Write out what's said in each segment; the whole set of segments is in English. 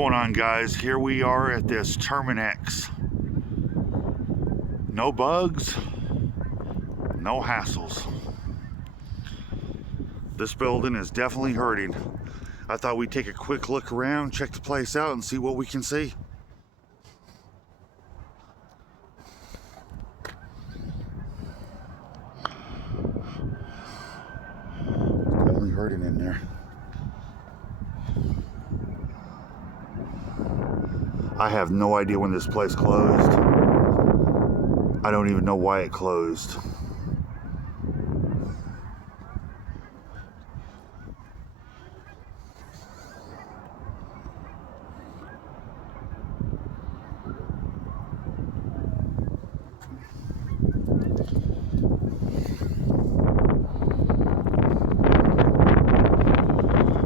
going on, guys? Here we are at this TERMINIX. No bugs, no hassles. This building is definitely hurting. I thought we'd take a quick look around, check the place out, and see what we can see. Definitely hurting in there. I have no idea when this place closed. I don't even know why it closed.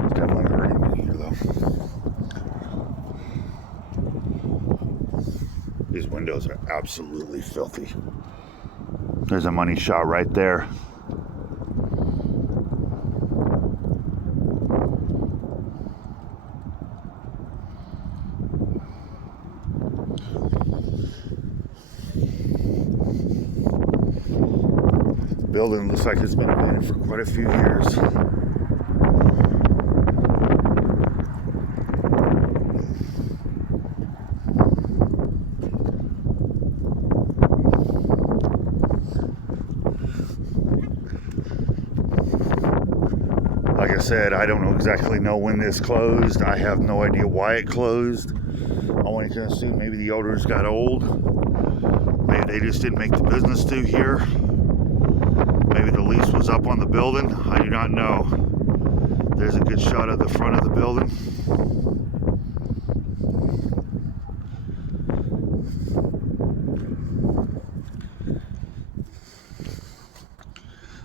It's definitely hurting in here though. These windows are absolutely filthy. There's a money shot right there. The building looks like it's been abandoned for quite a few years. Like I said, I don't exactly know when this closed. I have no idea why it closed. I only can assume maybe the owners got old. Maybe they just didn't make the business through here. Maybe the lease was up on the building. I do not know. There's a good shot of the front of the building.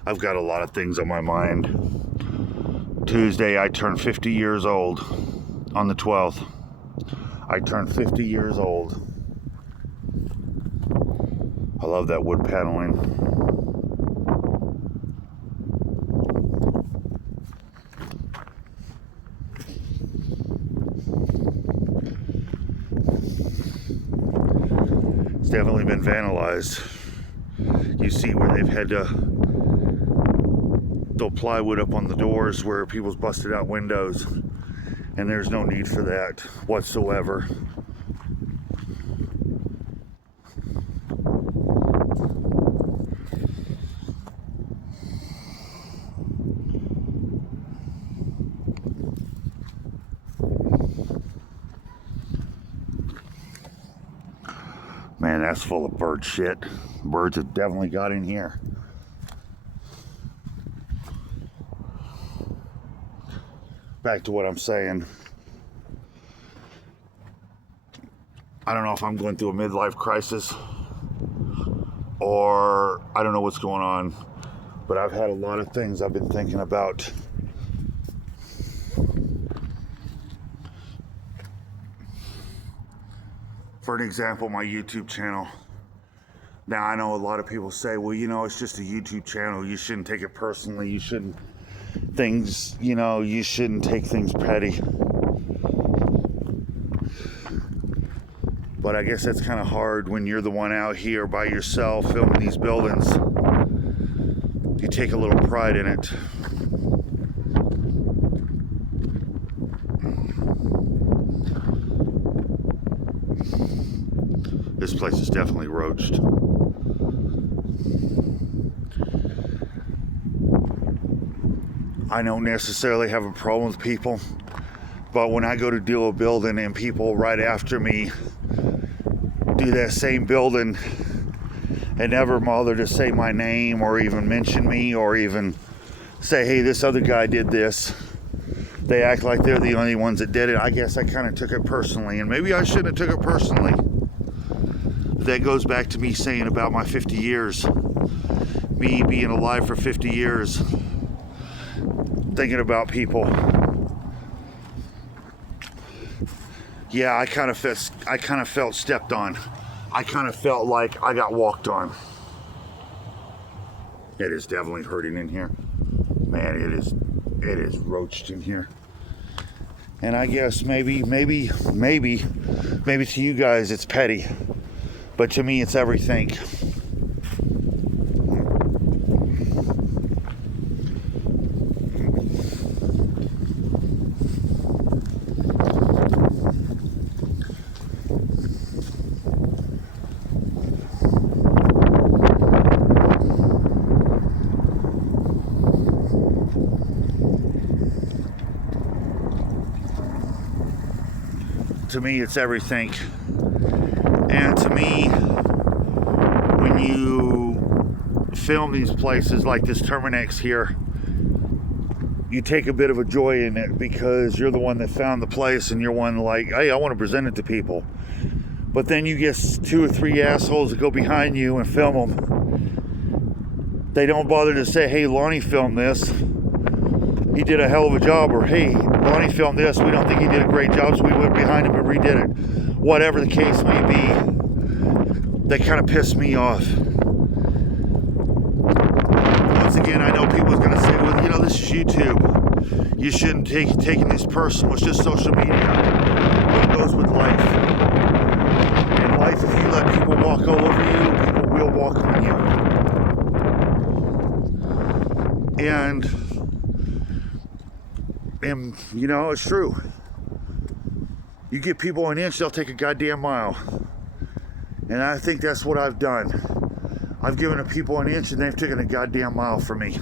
I've got a lot of things on my mind. Tuesday, I turned 50 years old on the 12th. I turned 50 years old. I love that wood paneling. It's definitely been vandalized. You see where they've had to throw plywood up on the doors where people's busted out windows, and there's no need for that whatsoever. Man, that's full of bird shit. Birds have definitely got in here. Back to what I'm saying. I don't know if I'm going through a midlife crisis or I don't know what's going on, but I've had a lot of things I've been thinking about. For an example, my YouTube channel. Now, I know a lot of people say, well, you know, it's just a YouTube channel. You shouldn't take it personally. You shouldn't you shouldn't take things petty. But I guess that's kind of hard when you're the one out here by yourself filming these buildings. You take a little pride in it. This place is definitely roached. I don't necessarily have a problem with people, but when I go to do a building and people right after me do that same building and never bother to say my name or even mention me or even say, hey, this other guy did this, they act like they're the only ones that did it. I guess I kind of took it personally, and maybe I shouldn't have took it personally. That goes back to me saying about my 50 years, me being alive for 50 years, thinking about people. Yeah, I kind of felt stepped on. I kind of felt like I got walked on. It is definitely hurting in here. Man, it is roached in here. And I guess maybe to you guys it's petty, but to me it's everything. To me, it's everything. And to me, when you film these places like this TERMINIX here, you take a bit of a joy in it because you're the one that found the place and you're one like, hey, I want to present it to people. But then you get 2 or 3 assholes that go behind you and film them. They don't bother to say, hey, Lonnie filmed this. He did a hell of a job, or hey, Lonnie filmed this, we don't think he did a great job, so we went behind him and redid it. Whatever the case may be, they kind of piss me off. Once again, I know people's going to say, well, you know, this is YouTube. You shouldn't take taking this personal, it's just social media. But it goes with life. In life, if you let people walk all over you, people will walk on you. And you know, it's true. You give people an inch, they'll take a goddamn mile. And I think that's what I've done. I've given people an inch and they've taken a goddamn mile from me.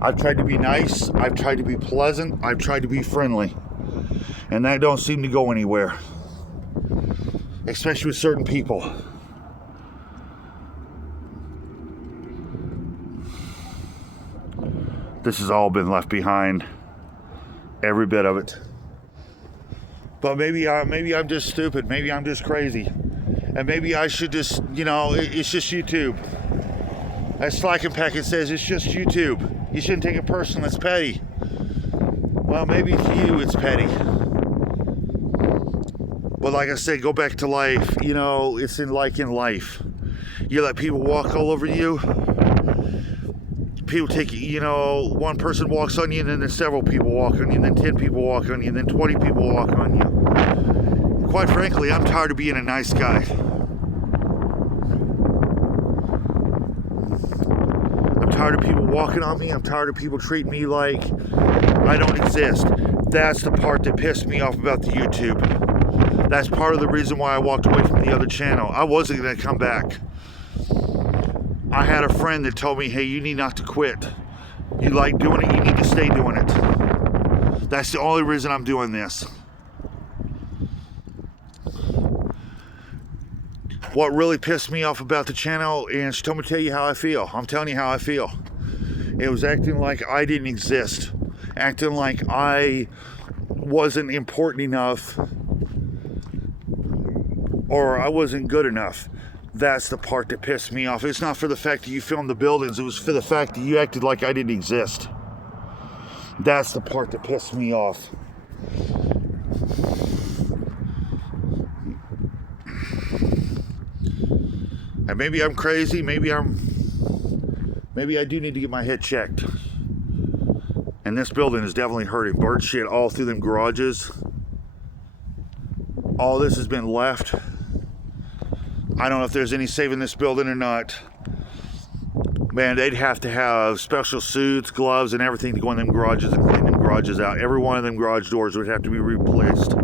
I've tried to be nice, I've tried to be pleasant, I've tried to be friendly. And that don't seem to go anywhere. Especially with certain people. This has all been left behind, every bit of it. But maybe I'm just stupid. Maybe I'm just crazy, and maybe I should just, you know, it's just YouTube. As Slacking Packet says, it's just YouTube. You shouldn't take it personal. It's petty. Well, maybe to you it's petty. But like I said, go back to life. You know, it's in life. You let people walk all over you. People take, you know, one person walks on you, and then there's several people walk on you, and then 10 people walk on you, and then 20 people walk on you. Quite frankly, I'm tired of being a nice guy. I'm tired of people walking on me. I'm tired of people treating me like I don't exist. That's the part that pissed me off about the YouTube. That's part of the reason why I walked away from the other channel. I wasn't going to come back. I had a friend that told me, hey, you need not to quit. You like doing it, you need to stay doing it. That's the only reason I'm doing this. What really pissed me off about the channel, and she told me to tell you how I feel. I'm telling you how I feel. It was acting like I didn't exist. Acting like I wasn't important enough, or I wasn't good enough. That's the part that pissed me off. It's not for the fact that you filmed the buildings. It was for the fact that you acted like I didn't exist. That's the part that pissed me off. And maybe I'm crazy. Maybe I do need to get my head checked. And this building is definitely hurting. Bird shit all through them garages. All this has been left. I don't know if there's any saving this building or not. Man, they'd have to have special suits, gloves, and everything to go in them garages and clean them garages out. Every one of them garage doors would have to be replaced.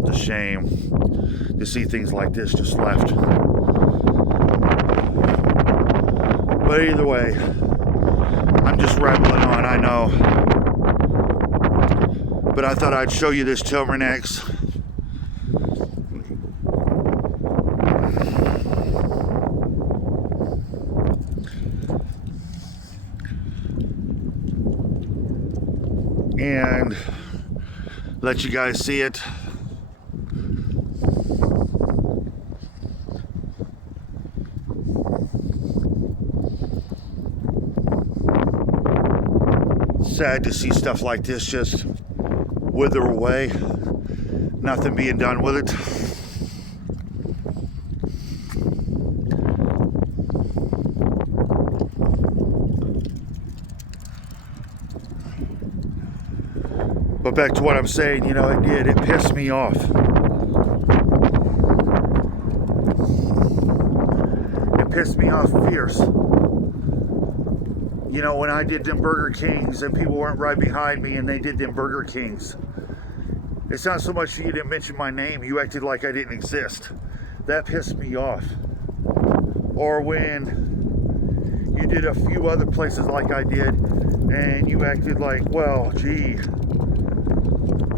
It's a shame to see things like this just left. But either way, I'm just rambling on, I know. But I thought I'd show you this TERMINIX. And let you guys see it. Sad to see stuff like this just wither away. Nothing being done with it. But back to what I'm saying, you know, it pissed me off. It pissed me off fierce. You know, when I did them Burger Kings and people weren't right behind me and they did them Burger Kings. It's not so much you didn't mention my name, you acted like I didn't exist. That pissed me off. Or when you did a few other places like I did and you acted like, well, gee,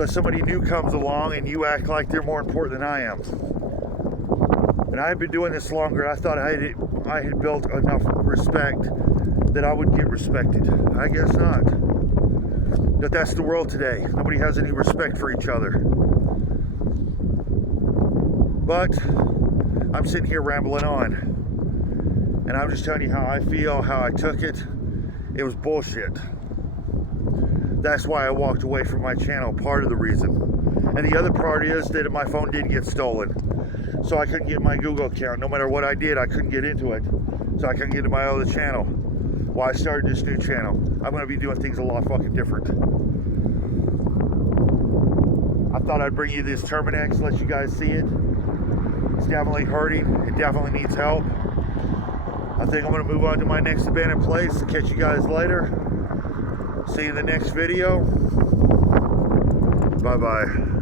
but somebody new comes along and you act like they're more important than I am. And I've been doing this longer. I thought I had built enough respect that I would get respected. I guess not. But that's the world today. Nobody has any respect for each other. But I'm sitting here rambling on. And I'm just telling you how I feel, how I took it. It was bullshit. That's why I walked away from my channel, part of the reason. And the other part is that my phone did get stolen. So I couldn't get my Google account. No matter what I did, I couldn't get into it. So I couldn't get to my other channel. Well, I started this new channel. I'm going to be doing things a lot fucking different. I thought I'd bring you this TERMINIX, let you guys see it. It's definitely hurting. It definitely needs help. I think I'm going to move on to my next abandoned place. Catch you guys later. See you in the next video. Bye-bye.